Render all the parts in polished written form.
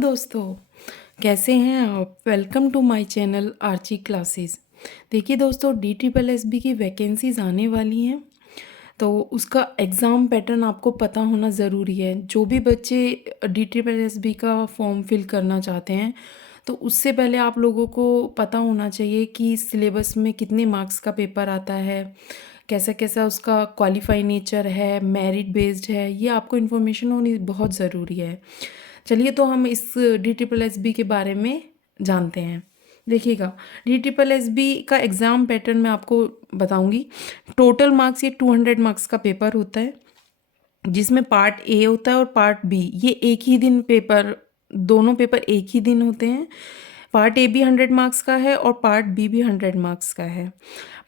दोस्तों, कैसे हैं आप? Welcome to my channel Archi classes. देखिए दोस्तों, डी ट्रिपल एस बी की वैकेंसीज आने वाली हैं, तो उसका एग्ज़ाम पैटर्न आपको पता होना ज़रूरी है। जो भी बच्चे डी ट्रिपल एस बी का फॉर्म फिल करना चाहते हैं, तो उससे पहले आप लोगों को पता होना चाहिए कि सिलेबस में कितने मार्क्स का पेपर आता है, कैसा कैसा उसका क्वालिफाई नेचर है, मेरिट बेस्ड है। ये आपको इन्फॉर्मेशन होनी बहुत ज़रूरी है। चलिए, तो हम इस डी ट्रिपल एस बी के बारे में जानते हैं। देखिएगा, डी ट्रिपल एस बी का एग्ज़ाम पैटर्न मैं आपको बताऊंगी। टोटल मार्क्स ये 200 मार्क्स का पेपर होता है, जिसमें पार्ट ए होता है और पार्ट बी। ये एक ही दिन पेपर, दोनों पेपर एक ही दिन होते हैं। पार्ट ए भी 100 मार्क्स का है और पार्ट बी भी 100 मार्क्स का है।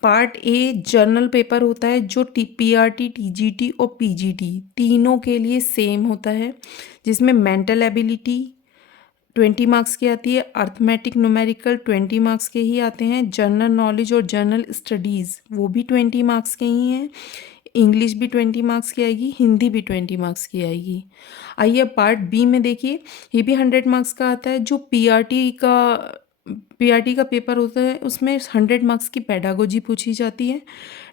पार्ट ए जर्नल पेपर होता है, जो P R T, T G T और पी जी टी तीनों के लिए सेम होता है, जिसमें मेंटल एबिलिटी 20 मार्क्स की आती है, अर्थमेटिक न्यूमेरिकल 20 मार्क्स के ही आते हैं, जनरल नॉलेज और जनरल स्टडीज़ वो भी 20 मार्क्स के ही हैं, इंग्लिश भी 20 मार्क्स की आएगी, हिंदी भी 20 मार्क्स की आएगी। आइए अब पार्ट बी में देखिए, ये भी 100 मार्क्स का आता है। जो पीआरटी का पेपर होता है, उसमें 100 मार्क्स की पेडागोजी पूछी जाती है।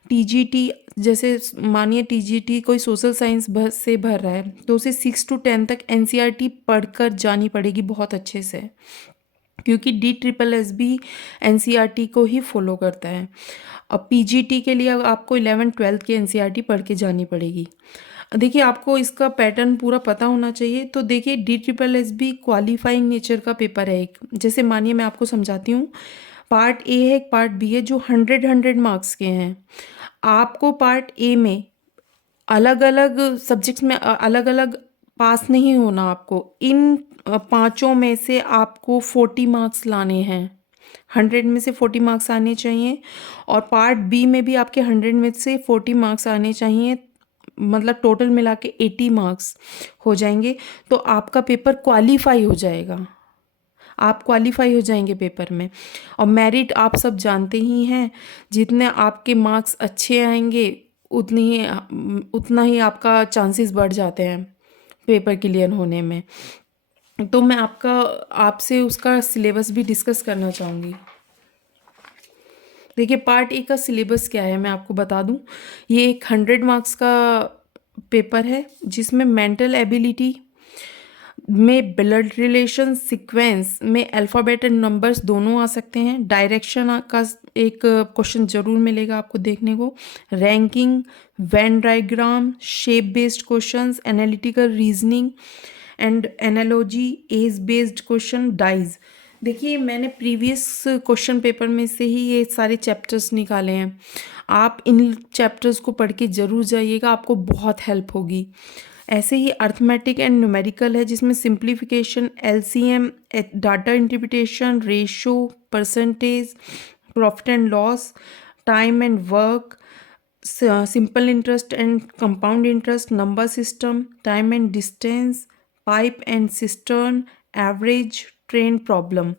टीजीटी, जैसे मानिए टीजीटी कोई सोशल साइंस से भर रहा है, तो उसे 6 to 10 तक एनसीईआरटी पढ़कर जानी पड़ेगी बहुत अच्छे से, क्योंकि D triple S B NCERT को ही फॉलो करता है। अब पीजीटी के लिए आपको 11th-12th की एनसीईआरटी पढ़ के जानी पड़ेगी। देखिए, आपको इसका पैटर्न पूरा पता होना चाहिए। तो देखिए, D triple S B qualifying nature का पेपर है एक। जैसे मानिए मैं आपको समझाती हूँ। पार्ट ए है, एक पार्ट बी है, जो 100 मार्क्स के हैं। आपको पार्ट ए में अलग अलग सब्जेक्ट्स में अलग अलग पास नहीं होना। आपको इन पांचों में से आपको 40 मार्क्स लाने हैं। 100 में से 40 मार्क्स आने चाहिए, और पार्ट बी में भी आपके 100 में से 40 मार्क्स आने चाहिए। मतलब टोटल मिला के 80 मार्क्स हो जाएंगे, तो आपका पेपर क्वालिफाई हो जाएगा। आप क्वालिफाई हो जाएंगे पेपर में। और मेरिट आप सब जानते ही हैं, जितने आपके मार्क्स अच्छे आएंगे उतना ही आपका चांसेस बढ़ जाते हैं पेपर क्लियर होने में। तो मैं आपसे उसका सिलेबस भी डिस्कस करना चाहूँगी। देखिए, पार्ट ए का सिलेबस क्या है मैं आपको बता दूं। ये एक 100 मार्क्स का पेपर है, जिसमें मेंटल एबिलिटी में ब्लड रिलेशन सीक्वेंस में अल्फ़ाबेट एंड नंबर्स दोनों आ सकते हैं। डायरेक्शन का एक क्वेश्चन जरूर मिलेगा आपको देखने को। Ranking, Venn diagram, shape based questions, analytical reasoning and analogy, age based question, dice. देखिए, मैंने प्रीवियस क्वेश्चन पेपर में से ही ये सारे चैप्टर्स निकाले हैं। आप इन चैप्टर्स को पढ़ के ज़रूर जाइएगा, आपको बहुत हेल्प होगी। ऐसे ही अर्थमेटिक एंड न्यूमेरिकल है, जिसमें simplification, LCM, data interpretation, ratio, percentage, profit and loss, time and work, simple interest and compound interest, number system, time and distance, pipe and cistern, average, train problem.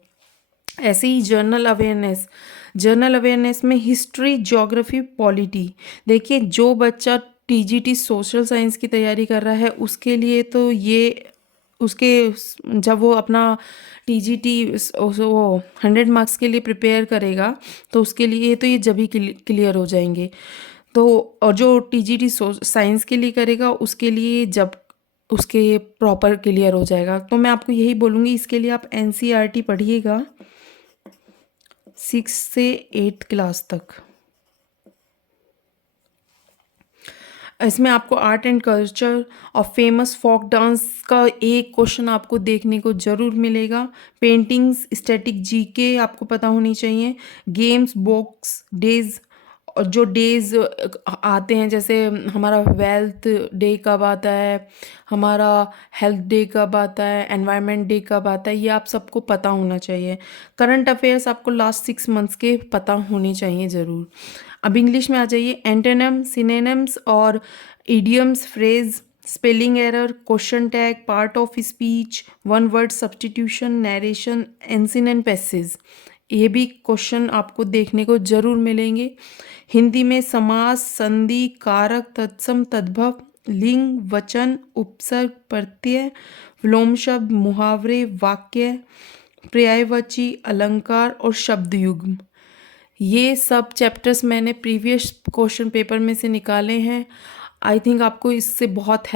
ऐसे ही journal awareness में history, geography, polity. देखिए, जो बच्चा TGT social science की तैयारी कर रहा है, उसके लिए तो ये उसके जब वो अपना टीजीटी वो 100 मार्क्स के लिए प्रिपेयर करेगा, तो उसके लिए तो ये जब ही क्लियर हो जाएंगे। तो और जो टीजीटी साइंस के लिए करेगा, उसके लिए जब उसके प्रॉपर क्लियर हो जाएगा। तो मैं आपको यही बोलूँगी, इसके लिए आप एनसीईआरटी पढ़िएगा 6 से 8 क्लास तक। इसमें आपको आर्ट एंड कल्चर और फेमस फोक डांस का एक क्वेश्चन आपको देखने को ज़रूर मिलेगा। पेंटिंग्स, स्टैटिक जीके आपको पता होनी चाहिए। गेम्स, बॉक्स, डेज, और जो डेज आते हैं, जैसे हमारा वेल्थ डे कब आता है, हमारा हेल्थ डे कब आता है, एनवायरनमेंट डे कब आता है, ये आप सबको पता होना चाहिए। करंट अफेयर्स आपको लास्ट 6 मंथ्स के पता होने चाहिए ज़रूर। अब इंग्लिश में आ जाइए। एंटोनिम, सिनोनिम्स और idioms, phrase, spelling error, question tag, part of speech, one word substitution, narration, unseen and passage, ये भी क्वेश्चन आपको देखने को जरूर मिलेंगे। हिंदी में समास, संधि, कारक, तत्सम, तद्भव, लिंग, वचन, उपसर्ग, प्रत्यय, विलोम शब्द, मुहावरे, वाक्य, पर्यायवाची, अलंकार और शब्द युग्म। ये सब चैप्टर्स मैंने प्रीवियस क्वेश्चन पेपर में से निकाले हैं। आई थिंक आपको इससे बहुत